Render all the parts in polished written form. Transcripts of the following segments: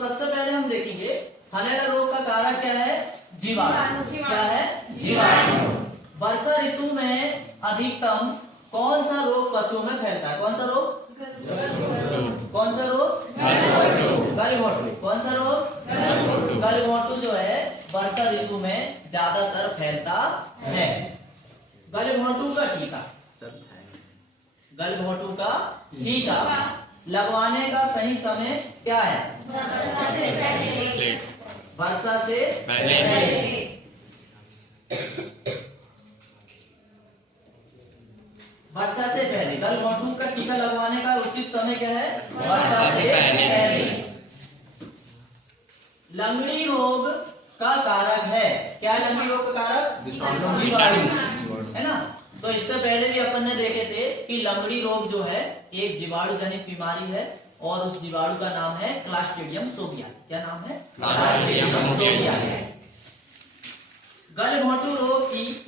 सबसे पहले हम देखेंगे थनैला रोग का कारक क्या है? जीवाणु। क्या है? जीवाणु। वर्षा ऋतु में अधिकतम कौन सा रोग पशुओं में फैलता है? कौन सा रोग? कौन सा रोग? गलघोटू। कौन सा रोग? गलघोटू जो है वर्षा ऋतु में ज्यादातर फैलता है। गलघोटू का टीका, गलघोटू का टीका लगवाने का सही समय क्या है? वर्षा से पहले। वर्षा से पहले गलघोटू का टीका लगवाने का उचित समय क्या है? वर्षा से पहले। लंगड़ी रोग का कारक है क्या? लंगड़ी रोग का कारक जीवाणु है ना। तो इससे पहले भी अपन ने देखे थे कि लंगड़ी रोग जो है एक जीवाणु जनित बीमारी है और उस जीवाणु का नाम है क्लास्ट्रीडियम सोबियाई। क्या नाम है? क्लास्ट्रीडियम सोबियाई। गलघोटू रोग की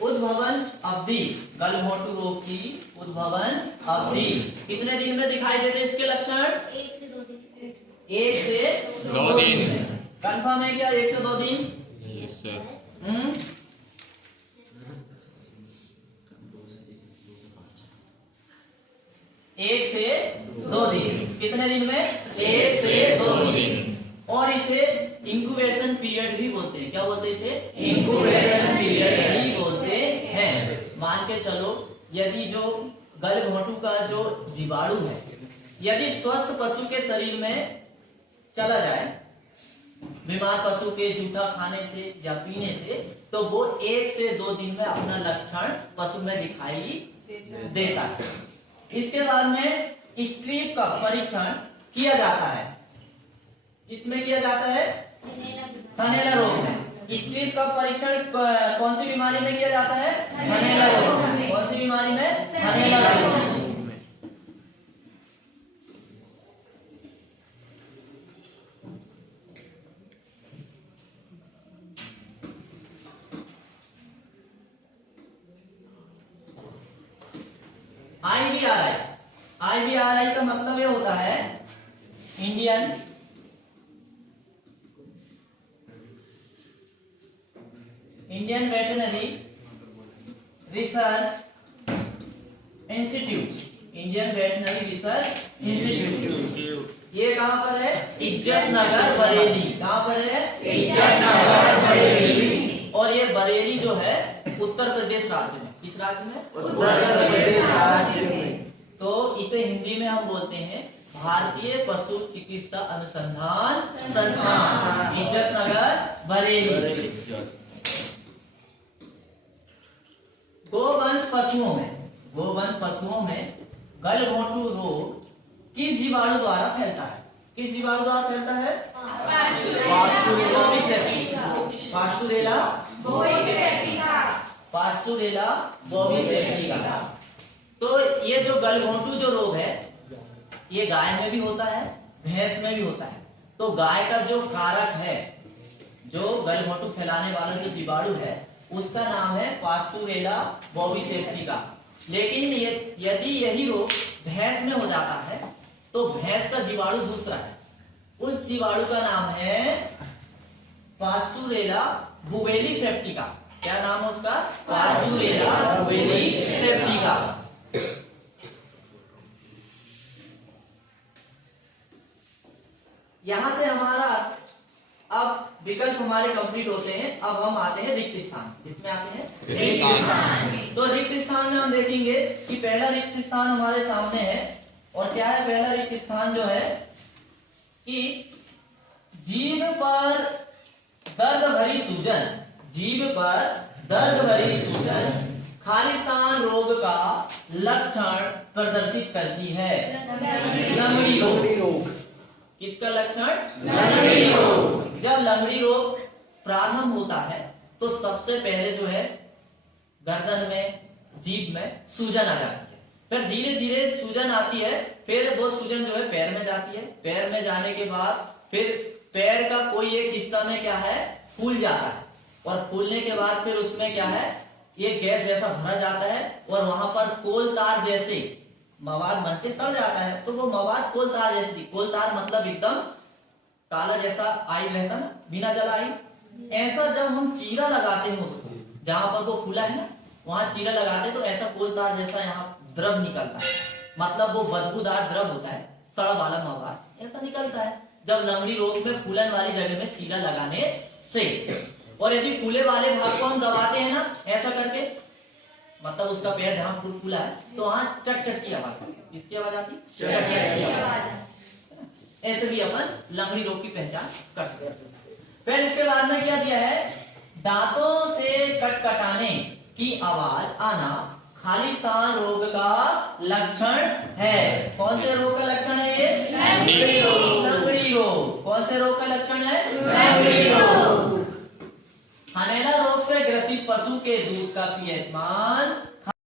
उद्भवन अवधि, गलघोटू रोग की उद्भवन अवधि कितने दिन में दिखाई देते इसके लक्षण? 1 से 2 दिन। 1 से 2 दिन। कंफर्म है क्या? 1 से 2 दिन? Yes sir. 1 से 2 दिन। कितने दिन में? 1 से 2 दिन। और इसे इंक्यूबेशन पीरियड भी बोलते हैं। क्या बोलते हैं इसे? इंक्यूबेशन पीरियड भी बोलते हैं। मान के चलो यदि जो गलघोटू का जो जीवाणु है यदि स्वस्थ पशु के शरीर में चला जाए, बीमार पशु के जूठा खाने से या पीने से, तो वो 1 से 2 दिन में अपना लक्षण पशु में दिखाई देता है। इसके बाद में स्ट्रीप का परीक्षण किया जाता है। इसमें किया जाता है थनैला रोग में। स्ट्रीप का परीक्षण कौन सी बीमारी में किया जाता है? थनैला रोग। कौन सी बीमारी में? थनैला रोग। IVRI, IVRI का मतलब ये होता है Indian veterinary research institute. Indian veterinary research institute ये कहाँ पर है? इज्जत नगर बरेली। कहाँ पर है? इज्जत नगर बरेली। और ये बरेली जो है उत्तर प्रदेश राज्य में। किस राज्य में? उत्तर प्रदेश राज्य में। तो इसे हिंदी में हम बोलते हैं भारतीय पशु चिकित्सा अनुसंधान संस्थान, इज्जत नगर बरेली। गोवंश पशुओं में गलघोटू रोग किस जीवाणु द्वारा फैलता है? किस जीवाणु द्वारा फैलता है? पास्चुरेला बोविसेप्टिका। तो ये जो गलघोटू जो रोग है ये गाय में भी होता है, भैंस में भी होता है। तो गाय का जो कारक है, जो गलघोटू फैलाने वाला जो जीवाणु है उसका नाम है पास्चुरेला बोविसेप्टिका। लेकिन यदि यही रोग भैंस में हो जाता है तो भैंस का जीवाणु दूसरा है, उस जीवाणु का नाम है पास्चुरेला बुवेली सेप्टिका। क्या नाम है उसका? पास्चुरेला बुवेली सेप्टिका। यहां से हमारा अब विकल्प हमारे कंप्लीट होते हैं। अब हम आते हैं रिक्त स्थान। किसमें आते हैं? रिक्त स्थान। तो रिक्त स्थान में हम देखेंगे कि पहला रिक्त स्थान हमारे सामने है। और क्या है पहला रिक्त स्थान? जो है कि जीभ पर दर्द भरी सूजन, जीभ पर दर्द भरी सूजन खालिस्तान रोग का लक्षण प्रदर्शित करती है। लंगड़ी रोग। किसका लक्षण? लंगड़ी रोग। जब लंगड़ी रोग प्रारंभ होता है तो सबसे पहले जो है गर्दन में, जीभ में सूजन आ जाती है। फिर धीरे धीरे सूजन आती है, फिर वो सूजन जो है पैर में जाती है। पैर में जाने के बाद फिर पैर का कोई एक हिस्सा में क्या है? फूल जाता है। और फूलने के बाद फिर उसमें क्या है? ये गैस जैसा भरा जाता है और वहां पर कोल तार जैसे मवाद बन के सड़ जाता है। तो वो मवाद कोल तार जैसी, कोल तार मतलब एकदम काला जैसा आई रहता ना, बिना जला आई, ऐसा जब हम चीरा लगाते हैं उसको, जहां पर वो फूला है ना वहां चीरा लगाते तो ऐसा कोलतार जैसा यहाँ द्रव निकलता है, मतलब वो बदबूदार द्रव होता है, सड़ वाला मवाद ऐसा निकलता है जब लंगड़ी रोग में फूलन वाली जगह में चीरा लगाने से। और यदि फूले वाले भाग को हम दबाते हैं ना ऐसा करके, मतलब उसका पैर जहां फूल फूला है तो वहां चट चट की आवाज आती, किसकी आवाज आती, चट चट की आवाज। ऐसे भी अपन लंगड़ी रोग की पहचान कर सकते हैं। फिर इसके बाद में क्या दिया है, दांतों से कटकटाने की आवाज आना खालिस्तान रोग का लक्षण है। कौन से रोग का लक्षण है ये, लंगड़ी रोग। लंगड़ी रोग कौन से रोग का लक्षण है, लंगड़ी रोग। हनेला रोग से ग्रसित पशु के दूध का पीएच मान